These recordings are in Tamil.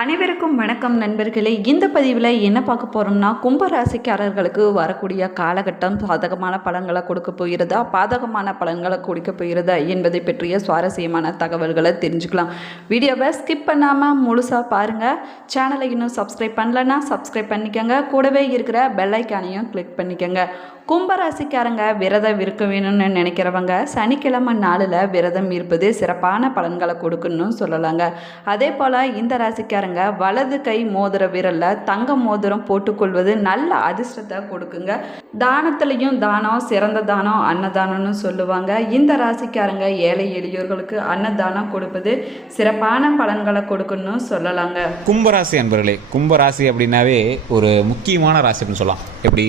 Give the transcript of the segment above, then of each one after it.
அனைவருக்கும் வணக்கம் நண்பர்களே. இந்த பதிவில் என்ன பார்க்க போகிறோம்னா கும்பராசிக்காரர்களுக்கு வரக்கூடிய காலகட்டம் சாதகமான பலன்களை கொடுக்க போகிறதா பாதகமான பலன்களை கொடுக்க போகிறதா என்பதை பற்றிய சுவாரஸ்யமான தகவல்களை தெரிஞ்சுக்கலாம். வீடியோவை ஸ்கிப் பண்ணாமல் முழுசாக பாருங்கள் சேனலை இன்னும் சப்ஸ்கிரைப் பண்ணலன்னா சப்ஸ்கிரைப் பண்ணிக்கோங்க. கூடவே இருக்கிற பெல்லைக்கானையும் கிளிக் பண்ணிக்கோங்க. கும்பராசிக்காரங்க விரதம் இருக்க வேணும்னு நினைக்கிறவங்க சனிக்கிழமை நாளில் விரதம் இருப்பது சிறப்பான பலன்களை கொடுக்குன்னு சொல்லலாங்க. அதே போல் இந்த ராசிக்காரங்க வலது கை மோதிர விரலில் தங்க மோதிரம் போட்டுக்கொள்வது நல்ல அதிர்ஷ்டத்தை கொடுக்குங்க. தானத்துலேயும் தானம் சிறந்த தானம் அன்னதானம்னு சொல்லுவாங்க. இந்த ராசிக்காரங்க ஏழை எளியோர்களுக்கு அன்னதானம் கொடுப்பது சிறப்பான பலன்களை கொடுக்குன்னு சொல்லலாங்க. கும்பராசி அன்பர்களே கும்பராசி அப்படின்னாவே ஒரு முக்கியமான ராசி அப்படின்னு சொல்லலாம். எப்படி?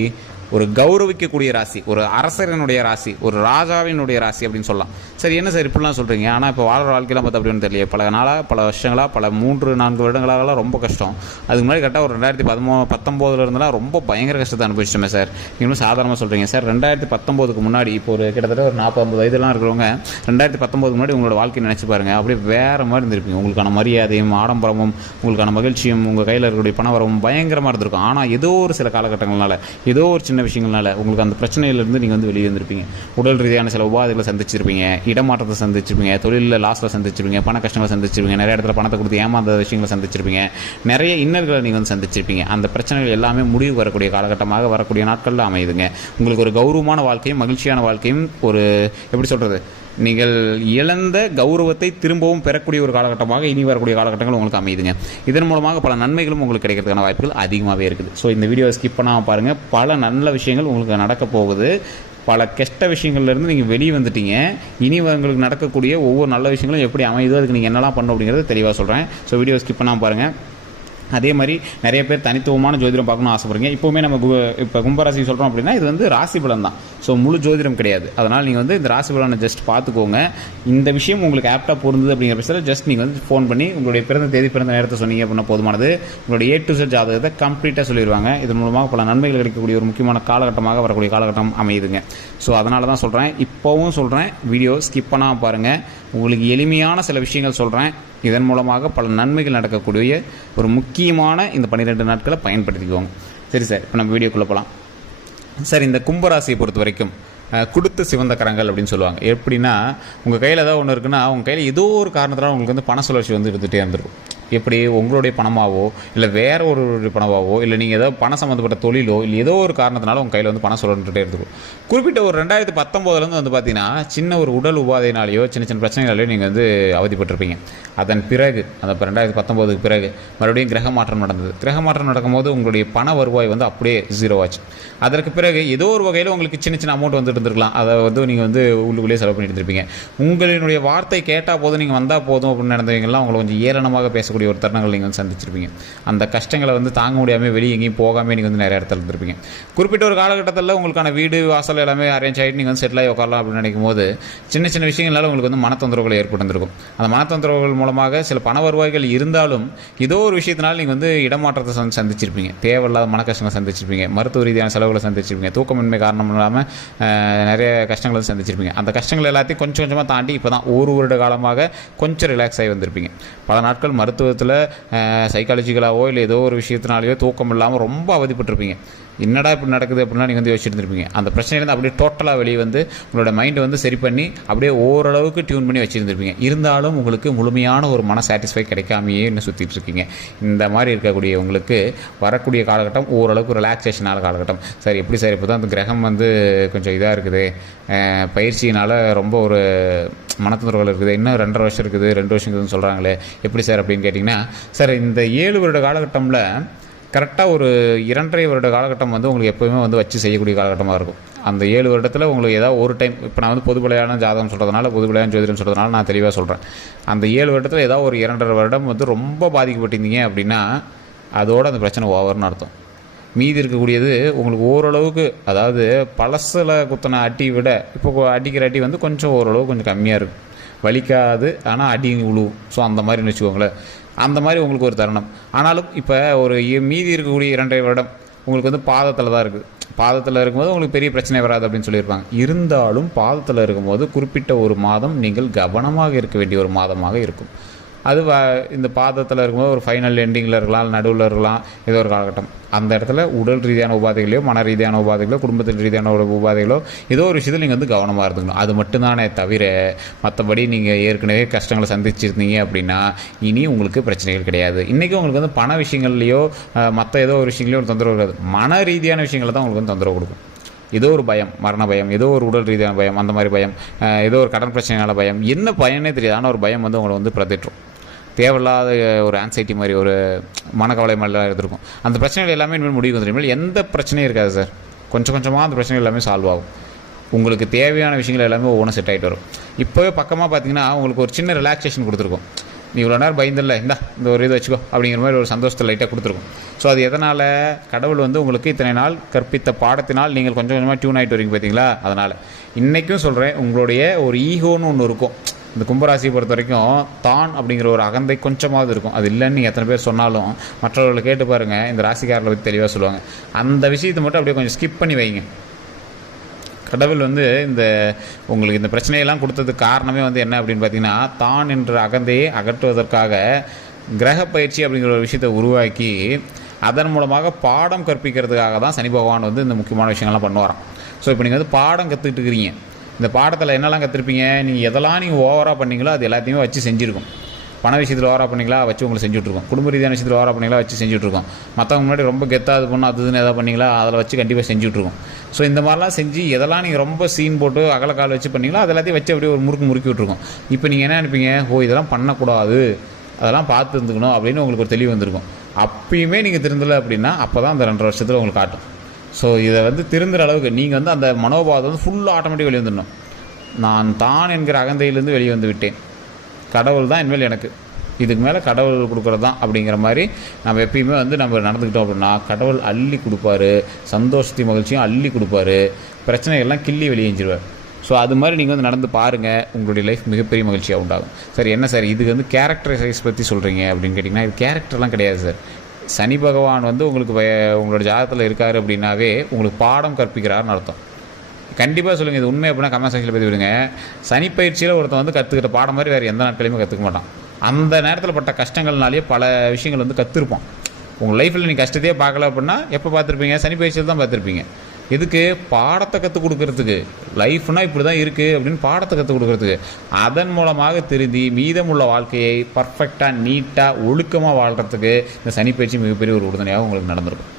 ஒரு கௌரவிக்கக்கூடிய ராசி ஒரு அரசரனுடைய ராசி ஒரு ராஜாவினுடைய ராசி அப்படின்னு சொல்லலாம். சரி என்ன சார் இப்படிலாம் சொல்கிறீங்க ஆனால் இப்போ வாழ்கிற வாழ்க்கையெல்லாம் பார்த்தா அப்படின்னு தெரியல பல நாளாக பல வருஷங்களாக பல மூன்று நான்கு வருடங்களாகலாம் ரொம்ப கஷ்டம். அதுக்கு முன்னாடி கரெக்டாக ஒரு ரெண்டாயிரத்தி பதிமூ பத்தொம்போதுல இருந்தெல்லாம் ரொம்ப பயங்கர கஷ்டத்தை அனுபவிச்சிட்டோமே சார். இன்னும் சாதாரணமாக சொல்கிறீங்க சார். ரெண்டாயிரத்தி பத்தொம்போதுக்கு முன்னாடி இப்போ ஒரு கிட்டத்தட்ட ஒரு நாற்பது வயதுலாம் இருக்கிறவங்க ரெண்டாயிரத்தி பத்தொம்போது முன்னாடி உங்களோட வாழ்க்கை நினச்சி பாருங்கள் அப்படியே வேறு மாதிரி இருந்திருப்பீங்க. உங்களுக்கான மரியாதையும் ஆடம்பரமும் உங்களுக்கான மகிழ்ச்சியும் உங்கள் கையில் இருக்கக்கூடிய பண வரவும் பயங்கரமாக இருந்திருக்கும். ஆனால் ஏதோ ஒரு சில காலகட்டங்களால் ஏதோ ஒரு சின்ன விஷயங்கள்னால உங்களுக்கு அந்த பிரச்சனையிலேருந்து நீங்கள் வந்து வெளியே வந்திருப்பீங்க. உடல் ரீதியான சில உபாதைகளை சந்திச்சிருப்பீங்க. இடமாற்றத்தை சந்திச்சிருப்பீங்க தொழிலில் லாஸில் சந்திச்சிருப்பீங்க பண கஷ்டங்களை சந்திச்சிருப்பீங்க நிறைய இடத்துல பணத்தை கொடுத்து ஏமாந்த விஷயங்களை சந்திச்சிருப்பீங்க. நிறைய இன்னல்களை நீங்கள் வந்து சந்திச்சிருப்பீங்க. அந்த பிரச்சனைகள் எல்லாமே முடிவு வரக்கூடிய காலகட்டமாக வரக்கூடிய நாட்களில் அமையுதுங்க. உங்களுக்கு ஒரு கௌரவமான வாழ்க்கையும் மகிழ்ச்சியான வாழ்க்கையும் ஒரு எப்படி சொல்கிறது நீங்கள் இழந்த கௌரவத்தை திரும்பவும் பெறக்கூடிய ஒரு காலகட்டமாக இனி வரக்கூடிய காலகட்டங்கள் உங்களுக்கு அமையுதுங்க. இதன் மூலமாக பல நன்மைகளும் உங்களுக்கு கிடைக்கிறதுக்கான வாய்ப்புகள் அதிகமாகவே இருக்குது. ஸோ இந்த வீடியோவை ஸ்கிப் பண்ணாமல் பாருங்கள் பல நல்ல விஷயங்கள் உங்களுக்கு நடக்க போகுது. பல கெஷ்ட விஷயங்கள்லேருந்து நீங்கள் வெளியே வந்துட்டீங்க. இனி உங்களுக்கு நடக்கக்கூடிய ஒவ்வொரு நல்ல விஷயங்களும் எப்படி அமையுதோ அதுக்கு நீங்கள் என்னெல்லாம் பண்ணணும் அப்படிங்கிறது தெளிவாக சொல்கிறேன் ஸோ வீடியோ ஸ்கிப் பண்ணாமல் பாருங்கள் அதே மாதிரி நிறைய பேர் தனித்துவமான ஜோதிடம் பார்க்கணும்னு ஆசைப்படுறீங்க. இப்போவுமே நம்ம கு இப்போ கும்பராசி சொல்கிறோம் அப்படின்னா இது வந்து ராசி பலன் தான். ஸோ முழு ஜோதிடம் கிடையாது. அதனால் நீங்கள் வந்து இந்த ராசி பலனை ஜஸ்ட் பார்த்துக்கோங்க. இந்த விஷயம் உங்களுக்கு ஆப்டாக பொருந்தது அப்படிங்கிற பட்சத்தில் ஜஸ்ட் நீங்கள் வந்து ஃபோன் பண்ணி உங்களுடைய பிறந்த தேதி பிறந்த நேரத்தை சொன்னீங்க அப்படின்னா போதுமானது. உங்களுடைய ஏ டு செட் ஜாதகத்தை கம்ப்ளீட்டாக சொல்லிடுவாங்க இதன் மூலமாக பல நன்மைகள் கிடைக்கக்கூடிய ஒரு முக்கியமான காலகட்டமாக வரக்கூடிய காலகட்டம் அமையுதுங்க. ஸோ அதனால தான் சொல்கிறேன் இப்போவும் சொல்கிறேன் வீடியோ ஸ்கிப் பண்ணாமல் பாருங்கள் உங்களுக்கு எளிமையான சில விஷயங்கள் சொல்கிறேன் இதன் மூலமாக பல நன்மைகள் நடக்கக்கூடிய ஒரு முக்கியமான இந்த பன்னிரெண்டு நாட்களை பயன்படுத்திக்குவாங்க. சரி சார் இப்போ நம்ம வீடியோக்குள்ளே போகலாம் சார் இந்த கும்பராசியை பொறுத்த வரைக்கும் கொடுத்த சிவந்த கரங்கள் அப்படின்னு சொல்லுவாங்க. எப்படின்னா உங்கள் கையில் ஏதாவது ஒன்று இருக்குன்னா உங்கள் கையில் ஏதோ ஒரு காரணத்தினால உங்களுக்கு வந்து பண சுழற்சி வந்து இருந்துகிட்டே இருந்துருக்கும். எப்படி உங்களுடைய பணமாவோ இல்லை வேற ஒரு பணமாவோ இல்லை நீங்கள் ஏதோ பணம் சம்மந்தப்பட்ட தொழிலோ இல்லை ஏதோ ஒரு காரணத்தினால உங்கள் கையில் வந்து பணம் சுழன்றுட்டே இருந்திருக்கும் குறிப்பிட்ட ஒரு ரெண்டாயிரத்தி பத்தொம்போதுலேருந்து வந்து பார்த்தீங்கன்னா சின்ன ஒரு உடல் உபாதையினாலேயோ சின்ன சின்ன பிரச்சனைகளாலேயோ நீங்கள் வந்து அவதிப்பட்டிருப்பீங்க. அதன் பிறகு அந்த ரெண்டாயிரத்தி பத்தொம்போதுக்கு பிறகு மறுபடியும் கிரக மாற்றம் நடந்தது. கிரக மாற்றம் நடக்கும்போது உங்களுடைய பண வருவாய் வந்து அப்படியே ஜீரோ ஆச்சு. அதற்கு பிறகு ஏதோ ஒரு வகையில் உங்களுக்கு சின்ன சின்ன அமௌண்ட் வந்துட்டு இருந்திருக்கலாம். அதை வந்து நீங்கள் வந்து உள்ளுக்குள்ளேயே செலவு பண்ணிட்டு இருந்திருப்பீங்க உங்களுடைய வார்த்தை கேட்டால் போதும் நீங்கள் வந்தால் போதும் அப்படின்னு நடந்தவங்கலாம் உங்களை கொஞ்சம் ஏளனமாக பேசக்கூடிய ஒரு தருணங்கள் நீங்கள் வந்து சந்திச்சிருப்பீங்க. அந்த கஷ்டங்களை வந்து தாங்க முடியாமல் வெளியே எங்கேயும் போகாமல் நீங்கள் வந்து நிறைய இடத்துல இருந்திருப்பீங்க. குறிப்பிட்ட ஒரு காலகட்டத்தில் உங்களுக்கான வீடு வாசல் எல்லாமே அரேஞ்ச் ஆகிட்டு நீங்கள் வந்து செட்டில் ஆகி உட்காரலாம் அப்படின்னு நினைக்கும் போது சின்ன சின்ன விஷயங்களால் உங்களுக்கு வந்து மனத்தொந்தரவுகள் ஏற்பட்டிருந்திருக்கும். அந்த மனத்தொந்தரவுகள் மூலமாக சில பண வருவாய்கள் இருந்தாலும் ஏதோ ஒரு விஷயத்தினால நீங்கள் வந்து இடமாற்றத்தை வந்து சந்திச்சிருப்பீங்க. தேவையில்லாத மன கஷ்டங்களை சந்திச்சிருப்பீங்க. மருத்துவ ரீதியான செலவுகளை சந்திச்சிருப்பீங்க. தூக்கமின்மை காரணம் இல்லாமல் நிறைய கஷ்டங்களை வந்து சந்திச்சிருப்பீங்க. அந்த கஷ்டங்கள் எல்லாத்தையும் கொஞ்சம் கொஞ்சமாக தாண்டி இப்போ தான் ஒரு வருட காலமாக கொஞ்சம் ரிலாக்ஸ் ஆகி வந்திருப்பீங்க. பல நாட்கள் மருத்துவ விதத்தில் சைக்காலஜிக்கலாகவோ இல்லை ஏதோ ஒரு விஷயத்தினாலேயோ தூக்கம் இல்லாமல் ரொம்ப அவதிப்பட்டிருப்பீங்க. என்னடா இப்படி நடக்குது அப்படின்னா நீங்கள் வந்து யோசிச்சுட்டு இருந்திருப்பீங்க. அந்த பிரச்சனையிலேருந்து அப்படியே டோட்டலாக வெளியே வந்து உங்களோட மைண்டை வந்து சரி பண்ணி அப்படியே ஓரளவுக்கு டியூன் பண்ணி வச்சுருந்துருப்பீங்க. இருந்தாலும் உங்களுக்கு முழுமையான ஒரு மன சாட்டிஸ்ஃபை கிடைக்காமையே இன்னும் சுற்றிட்டு இருக்கீங்க. இந்த மாதிரி இருக்கக்கூடிய உங்களுக்கு வரக்கூடிய காலகட்டம் ஓரளவுக்கு ரிலாக்ஸேஷனான காலகட்டம். சார் எப்படி சார் இப்போ தான் அந்த கிரகம் வந்து கொஞ்சம் இதாக இருக்குது? பயிற்சியினால் ரொம்ப ஒரு மனத்தொந்தரவுகள் இருக்குது. இன்னும் ரெண்டரை வருஷம் இருக்குது. ரெண்டு வருஷம் இருக்குதுன்னு சொல்கிறாங்களே எப்படி சார் அப்படின்னு கேட்டிங்கன்னா சார் இந்த ஏழு வருட காலகட்டமில் கரெக்டாக ஒரு இரண்டரை வருட காலகட்டம் வந்து உங்களுக்கு எப்போயுமே வந்து வச்சு செய்யக்கூடிய காலகட்டமாக இருக்கும். அந்த ஏழு வருடத்தில் உங்களுக்கு ஏதாவது ஒரு டைம் இப்போ நான் வந்து பொதுப்படையான ஜாதகம் சொல்கிறதுனால பொதுப்படையான ஜோதிடம் சொல்கிறதுனால நான் தெளிவாக சொல்கிறேன் அந்த ஏழு வருடத்தில் ஏதாவது ஒரு இரண்டரை வருடம் வந்து ரொம்ப பாதிக்கப்பட்டிருந்தீங்க அப்படின்னா அதோட அந்த பிரச்சனை ஓவர்னு அர்த்தம். மீதி இருக்கக்கூடியது உங்களுக்கு ஓரளவுக்கு அதாவது பழசில் குத்தின அட்டி விட இப்போ அடிக்கிற அடி வந்து கொஞ்சம் ஓரளவு கொஞ்சம் கம்மியாக இருக்கும் வலிக்காது ஆனால் அடி உழுவும். ஸோ அந்த மாதிரின்னு வச்சுக்கோங்களேன். அந்த மாதிரி உங்களுக்கு ஒரு தருணம். ஆனாலும் இப்போ ஒரு மீதி இருக்கக்கூடிய இரண்டரை வருடம் உங்களுக்கு வந்து பாதத்தில் தான் இருக்குது பாதத்தில் இருக்கும்போது உங்களுக்கு பெரிய பிரச்சனை வராது அப்படின்னு சொல்லியிருப்பாங்க. இருந்தாலும் பாதத்தில் இருக்கும்போது குறிப்பிட்ட ஒரு மாதம் நீங்கள் கவனமாக இருக்க வேண்டிய ஒரு மாதமாக இருக்கும். அது வ- இந்த பாதத்தில் இருக்கும்போது ஒரு ஃபைனல் எண்டிங்கில் இருக்கலாம் நடுவில் இருக்கலாம் ஏதோ ஒரு காலகட்டம். அந்த இடத்துல உடல் ரீதியான உபாதைகளையோ மன ரீதியான உபாதைகளோ குடும்பத்தில் ரீதியான உபாதைகளோ ஏதோ ஒரு விஷயத்தில் நீங்கள் வந்து கவனமாக இருந்துக்கணும். அது மட்டும்தானே தவிர மற்றபடி நீங்கள் ஏற்கனவே கஷ்டங்களை சந்திச்சிருந்தீங்க அப்படின்னா இனி உங்களுக்கு பிரச்சனைகள் கிடையாது. இன்றைக்கி உங்களுக்கு வந்து பண விஷயங்கள்லையோ மற்ற ஏதோ ஒரு விஷயங்களையோ ஒரு தொந்தரவு இருக்காது. மன ரீதியான விஷயங்களை தான் உங்களுக்கு வந்து தொந்தரவு கொடுக்கும். ஏதோ ஒரு பயம் மரண பயம் ஏதோ ஒரு உடல் ரீதியான பயம் அந்த மாதிரி பயம் ஏதோ ஒரு கடன் பிரச்சனையான பயம் என்ன பயனே தெரியாது. ஆனால் ஒரு பயம் வந்து உங்களை வந்து பிரதிட்டும் தேவையில்லாத ஒரு ஆன்சைட்டி மாதிரி ஒரு மனக்கவலை மாதிரிலாம் இருந்திருக்கும். அந்த பிரச்சனைகள் எல்லாமே இனிமேல் முடிவு வந்துடும் எந்த பிரச்சனையும் இருக்காது சார். கொஞ்சம் கொஞ்சமாக அந்த பிரச்சனைகள் எல்லாமே சால்வ் ஆகும். உங்களுக்கு தேவையான விஷயங்கள் எல்லாமே ஒவ்வொன்றும் செட் ஆகிட்டு வரும். இப்போவே பக்கமாக பார்த்தீங்கன்னா உங்களுக்கு ஒரு சின்ன ரிலாக்ஸேஷன் கொடுத்துருக்கோம். நீ இவ்வளோ நேரம் பயந்தில்ல இந்தா இந்த ஒரு இது வச்சுக்கோ அப்படிங்கிற மாதிரி ஒரு சந்தோஷத்தை லைட்டாக கொடுத்துருக்கும். ஸோ அது எதனால்? கடவுள் வந்து உங்களுக்கு இத்தனை நாள் கற்பித்த பாடத்தினால் நீங்கள் கொஞ்சம் கொஞ்சமாக டியூன் ஆகிட்டு வரீங்க பார்த்தீங்களா அதனால். இன்றைக்கும் சொல்கிறேன் உங்களுடைய ஒரு ஈகோன்னு ஒன்று இருக்கும். இந்த கும்பராசியை பொறுத்த வரைக்கும் தான் அப்படிங்கிற ஒரு அகந்தை கொஞ்சமாவது இருக்கும். அது இல்லைன்னு நீங்கள் எத்தனை பேர் சொன்னாலும் மற்றவர்களை கேட்டு பாருங்கள் இந்த ராசிக்காரர்களை பற்றி தெளிவாக சொல்லுவாங்க. அந்த விஷயத்தை மட்டும் அப்படியே கொஞ்சம் ஸ்கிப் பண்ணி வைங்க. கடவுள் வந்து இந்த உங்களுக்கு இந்த பிரச்சனையெல்லாம் கொடுத்ததுக்கு காரணமே வந்து என்ன அப்படின்னு பார்த்தீங்கன்னா தான் என்ற அகந்தையை அகற்றுவதற்காக கிரக பயிற்சி அப்படிங்கிற ஒரு விஷயத்தை உருவாக்கி அதன் மூலமாக பாடம் கற்பிக்கிறதுக்காக தான் சனி பகவான் வந்து இந்த முக்கியமான விஷயங்கள்லாம் பண்ணுவாராம். ஸோ இப்போ நீங்கள் வந்து பாடம் கற்றுக்கிட்டு இருக்கிறீங்க. இந்த பாடத்தில் என்னெல்லாம் கற்றுருப்பீங்க நீங்கள் எதெல்லாம் நீங்கள் ஓவராக பண்ணீங்களோ அது எல்லாத்தையுமே வச்சு செஞ்சுருக்கும். பண விஷயத்தில் ஓரா பண்ணிங்களா? வச்சு உங்களுக்கு செஞ்சுட்ருக்கோம் குடும்ப ரீதியான விஷயத்தில் ஓரா பண்ணிங்களா? வச்சு செஞ்சுட்ருக்கோம் மற்றவங்க முன்னாடி ரொம்ப கெத்தாக அது பண்ணணும் அது இதுன்னு எதாவது பண்ணீங்களா? அதில் வச்சு கண்டிப்பாக செஞ்சுட்ருக்கோம் ஸோ இந்த மாதிரிலாம் செஞ்சு எதெல்லாம் நீங்கள் ரொம்ப சீன் போட்டு அகலக்கால் வச்சு பண்ணீங்களோ? அது எல்லாத்தையும் வச்சு அப்படியே ஒரு முறுக்கு முறுக்கி விட்ருக்கோம் இப்போ நீங்கள் என்ன நினைப்பீங்க? ஓ இதெல்லாம் பண்ணக்கூடாது. அதெல்லாம் பார்த்து இருந்துக்கணும் அப்படின்னு உங்களுக்கு ஒரு தெளிவு வந்திருக்கும். அப்பயுமே நீங்கள் திருந்தலை அப்படின்னா அப்போ தான் அந்த ரெண்டரை வருஷத்தில் உங்களுக்கு காட்டும். ஸோ இதை வந்து திருந்துற அளவுக்கு நீங்கள் வந்து அந்த மனோபாவத்தை வந்து ஃபுல்லாக ஆட்டோமேட்டிக் வெளியே வந்துடணும். நான் தான் என்கிற அகந்தையிலேருந்து வெளியே வந்து விட்டேன். கடவுள் தான் இனிமேல் எனக்கு. இதுக்கு மேலே கடவுள் கொடுக்குறது தான் அப்படிங்கிற மாதிரி நம்ம எப்பயுமே வந்து நம்ம நடந்துக்கிட்டோம் அப்படின்னா கடவுள் அள்ளி கொடுப்பாரு சந்தோஷத்தையும் மகிழ்ச்சியும் அள்ளி கொடுப்பாரு பிரச்சனைகள்லாம் கிள்ளி வெளியேஞ்சிருவார் ஸோ அது மாதிரி நீங்கள் வந்து நடந்து பாருங்கள் உங்களுடைய லைஃப் மிகப்பெரிய மகிழ்ச்சியாக உண்டாகும். சார் என்ன சார் இதுக்கு வந்து கேரக்டர் சைஸ் பற்றி சொல்கிறீங்க அப்படின்னு கேட்டிங்கன்னா இது கேரக்டர்லாம் கிடையாது சார் சனி பகவான் வந்து உங்களுக்கு வய- உங்களோட ஜாதகத்தில் இருக்கார் அப்படின்னாவே உங்களுக்கு பாடம் கற்பிக்கிறாருன்னு அர்த்தம். கண்டிப்பாக சொல்லுங்கள் இது உண்மை அப்படின்னா கமெண்ட் செக்ஷனில் பற்றி விடுங்க. சனிப்பயிற்சியில் ஒருத்தன் வந்து கற்றுக்கிட்ட பாடம் மாதிரி வேறு எந்த நாட்களையுமே கற்றுக்க மாட்டான். அந்த நேரத்தில் பட்ட கஷ்டங்கள்னாலேயே பல விஷயங்கள் வந்து கற்றுருப்போம் உங்கள் லைஃப்பில் நீ கஷ்டத்தையே பார்க்கல அப்படின்னா எப்போ பார்த்துருப்பீங்க? சனிப்பயிற்சியில் தான் பார்த்துருப்பீங்க. எதுக்கு? பாடத்தை கற்றுக் கொடுக்கறதுக்கு. லைஃப்னால் இப்படி தான் இருக்குது அப்படின்னு பாடத்தை கற்றுக் கொடுக்கறதுக்கு. அதன் மூலமாக திருந்தி மீதமுள்ள வாழ்க்கையை பர்ஃபெக்டாக நீட்டாக ஒழுக்கமாக வாழ்கிறதுக்கு இந்த சனிப்பயிற்சி மிகப்பெரிய ஒரு உறுதுணையாக உங்களுக்கு நடந்திருக்கும்.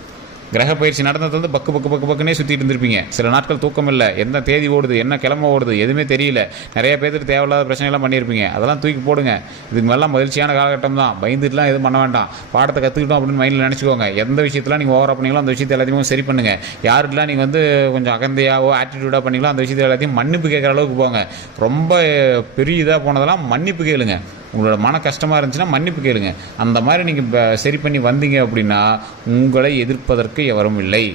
கிரக பயிற்சி நடந்தது வந்து பக்கு பக்கு பக்கு பக்குனே சுற்றிட்டு இருந்திருப்பீங்க. சில நாட்கள் தூக்கம் இல்லை. என்ன தேதி ஓடுது என்ன கிழமை ஓடுது எதுவுமே தெரியல. நிறைய பேருக்கு தேவையில்லாத பிரச்சனைலாம் பண்ணியிருப்பீங்க. அதெல்லாம் தூக்கி போடுங்க. இதுக்கு மேலாம் மகிழ்ச்சியான காலகட்டம் தான். பயந்துட்டுலாம் எதுவும் பண்ண வேண்டாம். பாடத்தை கற்றுக்கிட்டோம் அப்படின்னு மைண்டில் நினச்சிக்கோங்க. எந்த விஷயத்தெல்லாம் நீங்கள் ஓவராக பண்ணீங்களோ அந்த விஷயத்தை எல்லாத்தையும் சரி பண்ணுங்கள் யாருக்கெல்லாம் நீங்கள் வந்து கொஞ்சம் அகந்தையாவோ ஆட்டிடியூடாக பண்ணீங்களோ அந்த விஷயத்தை எல்லாத்தையும் மன்னிப்பு கேட்குற அளவுக்கு போங்க. ரொம்ப பெரிய இதாக போனதெல்லாம் மன்னிப்பு கேளுங்க. உங்களோட மன கஷ்டமாக இருந்துச்சுன்னா மன்னிப்பு கேளுங்க. அந்த மாதிரி நீங்கள் சரி பண்ணி வந்தீங்க அப்படின்னா உங்களை எதிர்ப்பதற்கு எவரும் இல்லை.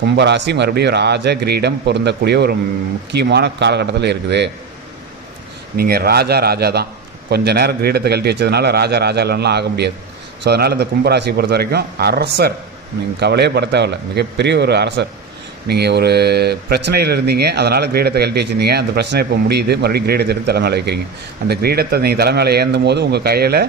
கும்பராசி மறுபடியும் ராஜ கிரீடம் பொருந்தக்கூடிய ஒரு முக்கியமான காலகட்டத்தில் இருக்குது. நீங்கள் ராஜா ராஜா தான். கொஞ்ச நேரம் கிரீடத்தை கழட்டி வச்சதுனால ராஜா ராஜா ஆக முடியாது. ஸோ அதனால் இந்த கும்பராசியை பொறுத்த வரைக்கும் அரசர். நீங்கள் கவலையே பட தேவையில்ல. மிகப்பெரிய ஒரு அரசர். நீங்கள் ஒரு பிரச்சனையில் இருந்தீங்க அதனால் கிரீடத்தை கழட்டி வச்சிருந்தீங்க அந்த பிரச்சனை இப்போ முடியுது மறுபடியும் கிரீடத்தை எடுத்து தலைமையில் வைக்கிறீங்க. அந்த கிரீடத்தை நீங்கள் தலைமையில் ஏந்தும் போது உங்கள் கையில்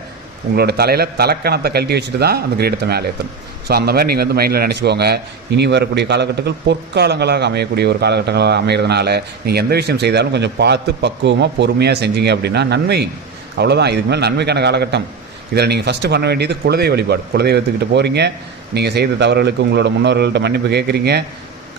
உங்களோட தலையில் தலக்கணத்தை கழட்டி வச்சுட்டு தான் அந்த கிரீடத்தை மேலே ஏற்றணும் ஸோ அந்த மாதிரி நீங்கள் வந்து மைண்டில் நினச்சிக்கோங்க. இனி வரக்கூடிய காலகட்டங்கள் பொற்காலங்களாக அமையக்கூடிய ஒரு காலகட்டங்களாக அமைகிறதுனால நீங்கள் எந்த விஷயம் செய்தாலும் கொஞ்சம் பார்த்து பக்குவமாக பொறுமையாக செஞ்சீங்க அப்படின்னா நன்மை. அவ்வளோதான் இதுக்கு மேலே நன்மைக்கான காலகட்டம். இதில் நீங்கள் ஃபஸ்ட்டு பண்ண வேண்டியது குலதெய்வ வழிபாடு. குலதெய்வத்துக்கிட்ட போகிறீங்க நீங்கள் செய்த தவறுகளுக்கு உங்களோட முன்னோர்கள்ட்ட மன்னிப்பு கேட்குறீங்க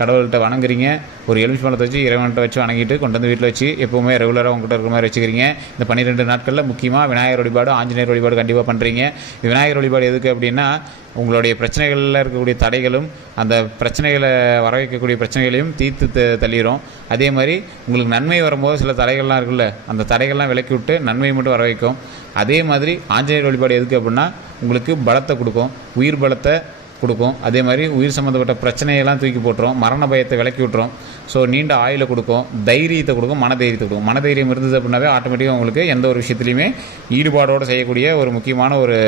கடவுள்கிட்ட வணங்குறீங்க. ஒரு எலுமிச்சு பழத்தை வச்சு இறைவன்கிட்ட வச்சு வணங்கிட்டு கொண்டு வந்து வீட்டில் வச்சு எப்போவுமே ரெகுலராக உங்கள்கிட்ட இருக்கிற மாதிரி வச்சுக்கிறீங்க. இந்த பன்னிரெண்டு நாட்களில் முக்கியமாக விநாயகர் வழிபாடு ஆஞ்சநேயர் வழிபாடு கண்டிப்பாக பண்ணுறீங்க விநாயகர் வழிபாடு எதுக்கு அப்படின்னா உங்களுடைய பிரச்சனைகளில் இருக்கக்கூடிய தடைகளும் அந்த பிரச்சனைகளை வர வைக்கக்கூடிய பிரச்சனைகளையும் தீர்த்து த- தள்ளிடும் அதே மாதிரி உங்களுக்கு நன்மை வரும்போது சில தடைகள்லாம் இருக்குல்ல அந்த தடைகள்லாம் விலக்கி விட்டு நன்மையை மட்டும் வர வைக்கும் அதே மாதிரி ஆஞ்சநேயர் வழிபாடு எதுக்கு அப்படின்னா உங்களுக்கு பலத்தை கொடுக்கும். உயிர் பலத்தை கொடுக்கும். அதே மாதிரி உயிர் சம்மந்தப்பட்ட பிரச்சனையெல்லாம் தூக்கி போட்டுரும். மரண பயத்தை விளக்கி விட்டுரும். ஸோ நீண்ட ஆயுளை கொடுக்கும் தைரியத்தை கொடுக்கும் மன தைரியத்தை கொடுக்கும். மன தைரியம் இருந்தது அப்படின்னாவே ஆட்டோமேட்டிக்காக உங்களுக்கு எந்த ஒரு விஷயத்துலையுமே ஈடுபாடோடு செய்யக்கூடிய ஒரு முக்கியமான ஒரு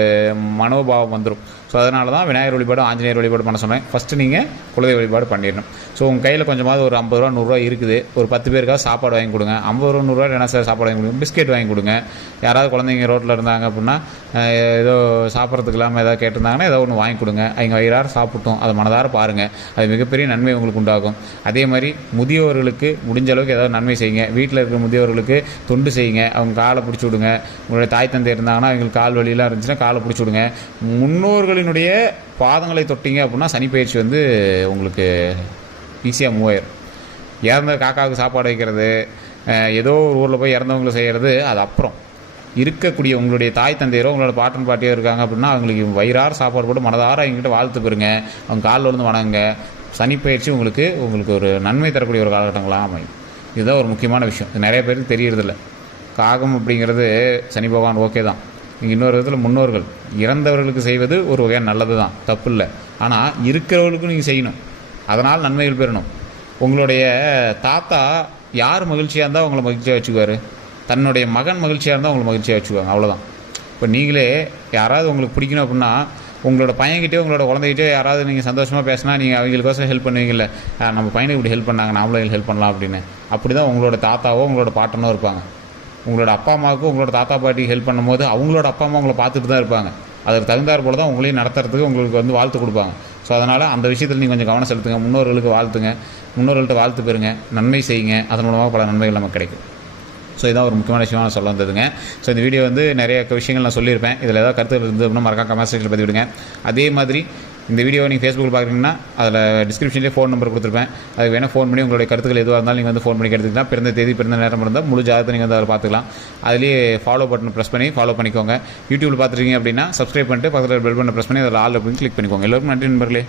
மனோபாவம் வந்துடும் ஸோ அதனால தான் விநாயகர் வழிபாடு ஆஞ்சநேயர் வழிபாடு பண்ண சொன்னேன். ஃபஸ்ட்டு நீங்கள் குலதெய்வ வழிபாடு பண்ணிடணும். ஸோ உங்கள் கையில் கொஞ்சமாவது ஒரு ஐம்பது ரூபா நூறுரூவா இருக்குது. ஒரு பத்து பேருக்காக சாப்பாடு வாங்கி கொடுங்க. ஐம்பது ரூபா நூறுரூவா என்ன சார் சாப்பாடு வாங்கி கொடுங்க? பிஸ்கெட் வாங்கி கொடுங்க. யாராவது குழந்தைங்க ரோட்டில் இருந்தாங்க அப்படின்னா ஏதோ சாப்பிட்றதுக்கு இல்லாமல் ஏதாவது கேட்டிருந்தாங்கன்னா ஏதோ ஒன்று வாங்கி கொடுங்க. அவங்க வயிறார சாப்பிட்டோம். அதை மனதார பாருங்கள் அது மிகப்பெரிய நன்மை உங்களுக்கு உண்டாகும். அதே மாதிரி முதியோர்களுக்கு முடிஞ்ச அளவுக்கு ஏதாவது நன்மை செய்யுங்க. வீட்டில் இருக்கிற முதியோர்களுக்கு தொண்டு செய்யுங்க. அவங்க காலை பிடிச்சி விடுங்க. உங்களுடைய தாய் தந்தை இருந்தாங்கன்னா அவங்களுக்கு கால் வலியெல்லாம் இருந்துச்சுன்னா காலை பிடிச்சி விடுங்க. முன்னோர்களினுடைய பாதங்களை தொட்டிங்க அப்படின்னா சனி பயிற்சி வந்து உங்களுக்கு ஈஸியாக மூவ் ஆயிரும். இறந்த காக்காவுக்கு சாப்பாடு வைக்கிறது ஏதோ ஒரு ஊரில் போய் இறந்தவங்களை செய்கிறது அது அப்புறம். இருக்கக்கூடிய உங்களுடைய தாய் தந்தையரோ உங்களோட பாட்டன் பாட்டியோ இருக்காங்க அப்படின்னா அவங்களுக்கு வயிறார சாப்பாடு போட்டு மனதார அவங்ககிட்ட வாழ்த்து பெறுங்க. அவங்க காலில் விழுந்து வணங்குங்க. சனிப்பயிற்சி உங்களுக்கு உங்களுக்கு ஒரு நன்மை தரக்கூடிய ஒரு காலகட்டங்களாக அமையும். இதுதான் ஒரு முக்கியமான விஷயம். இது நிறைய பேருக்கு தெரியறதில்ல. காகம் அப்படிங்கிறது சனி பகவான் ஓகே தான். இங்கே இன்னொரு விதத்தில் முன்னோர்கள். இறந்தவர்களுக்கு செய்வது ஒரு வகையான நல்லது தான். தப்பு இல்லை. ஆனால் இருக்கிறவர்களுக்கும் நீங்கள் செய்யணும். அதனால் நன்மைகள் பெறணும். உங்களுடைய தாத்தா யார் மகிழ்ச்சியாக இருந்தால் உங்களை மகிழ்ச்சியாக வச்சுக்குவார்? தன்னுடைய மகன் மகிழ்ச்சியாக இருந்தால் உங்களை மகிழ்ச்சியாக வச்சுக்குவாங்க. அவ்வளோதான் இப்போ நீங்களே யாராவது உங்களுக்கு பிடிக்கணும் அப்படின்னா உங்களோட பையன்கிட்டயோ உங்களோட குழந்தைகிட்டயோ யாராவது நீங்கள் சந்தோஷமாக பேசினா நீங்கள் அவங்களுக்கோசம் ஹெல்ப் பண்ணுவீங்கல்ல. நம்ம பையனுக்கு இப்படி ஹெல்ப் பண்ணாங்க நாமளும் ஹெல்ப் பண்ணலாம் அப்படின்னு. அப்படி தான் உங்களோட தாத்தாவோ உங்களோட பாட்டனோ இருப்பாங்க. உங்களோட அப்பா அம்மாவுக்கு உங்களோட தாத்தா பாட்டிக்கு ஹெல்ப் பண்ணும்போது அவங்களோட அப்பா அம்மா உங்களை பார்த்துட்டு தான் இருப்பாங்க. அதற்கு தகுந்தாற் போல தான் உங்களையும் நடத்துறதுக்கு உங்களுக்கு வந்து வாழ்த்து கொடுப்பாங்க. ஸோ அதனால் அந்த விஷயத்தில் நீங்கள் கொஞ்சம் கவனம் செலுத்துங்க. முன்னோர்களுக்கு வாழ்த்துங்க. முன்னோர்கள்ட்ட வாழ்த்து பெறுங்க. நன்மை செய்யுங்க. அதன் மூலமாக பல நன்மைகள் நமக்கு கிடைக்கும். ஸோ இதான் ஒரு முக்கியமான விஷயம் நான் சொல்ல வந்ததுங்க. ஸோ இந்த வீடியோ வந்து நிறைய விஷயங்கள் நான் சொல்லியிருப்பேன். இதில் ஏதாவது கருத்து இருந்து அப்படின்னா மறக்காம கமெண்ட் செக்ஷனில் விடுங்க அதே மாதிரி இந்த வீடியோ நீங்கள் ஃபேஸ்புக்கில் பார்க்குறீங்கன்னா அதில் டிஸ்கிரிப்ஷன்லேயே ஃபோன் நம்பர் கொடுத்துருப்பேன். அதுக்கு வேணால் ஃபோன் பண்ணி உங்களுடைய கருத்துக்கள் எதுவாக இருந்தாலும் நீங்கள் வந்து ஃபோன் பண்ணி எடுத்துக்கலாம் பிறந்த தேதி பிறந்த நேரம் இருந்தால் முழு ஜாதகத்தை நீங்கள் வந்து அதில் பார்த்துக்கலாம். அதுலேயே ஃபாலோ பட்டன் ப்ரெஸ் பண்ணி ஃபாலோ பண்ணிக்கோங்க. யூடியூப்பில் பார்த்துருக்கீங்க அப்படின்னா சப்ஸ்கிரைப் பண்ணிட்டு பக்கத்தில் பெல் பட்டன் ப்ரெஸ் பண்ணி அதில் ஆல் அப்படின்னு கிளிக் பண்ணிக்கோங்க. எல்லோருக்கும் நன்றி நண்பர்களே.